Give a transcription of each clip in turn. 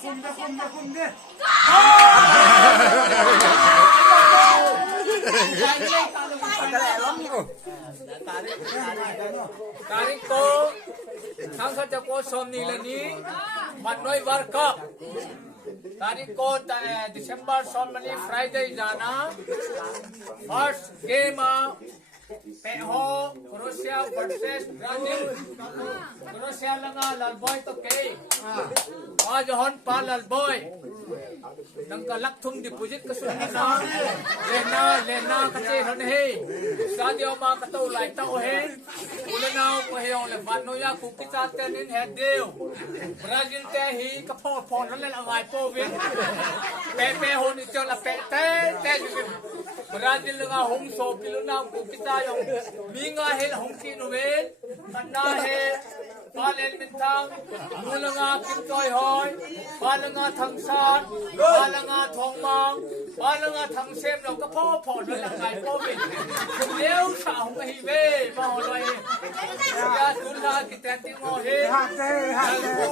Tarik ko sang sa jako somni lani matnoy World Cup tarik ko December somni Friday jana first game Peho Croatia versus Brazil Croatia langa lalboy to kay johon pa lalboy nang kalak thum deposit ka sunna lena kache ron he sadio ma ka to lai ta he ulanaw ko he on le banno ya ku kita tenin he deu Brazil te hi ka pho nan le awai po win pe hon cho la pe te Brazil nga hong so piluna ku kita yung minga he hong ki novel kanna he Palel bintang, mulanga kintoy hoy, palanga thangsan, palanga thongmang, palanga thangsem lo ka pho lo la kai po bin. Leu sa hong hi ve ma ho loi. Ya tunla ki tati mo he. Lalpu,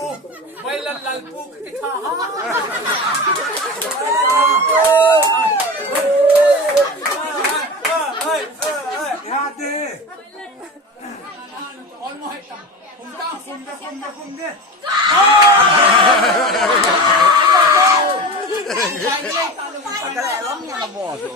mai lalpu ki tha ha. Cái này lắm nha là bò rồi.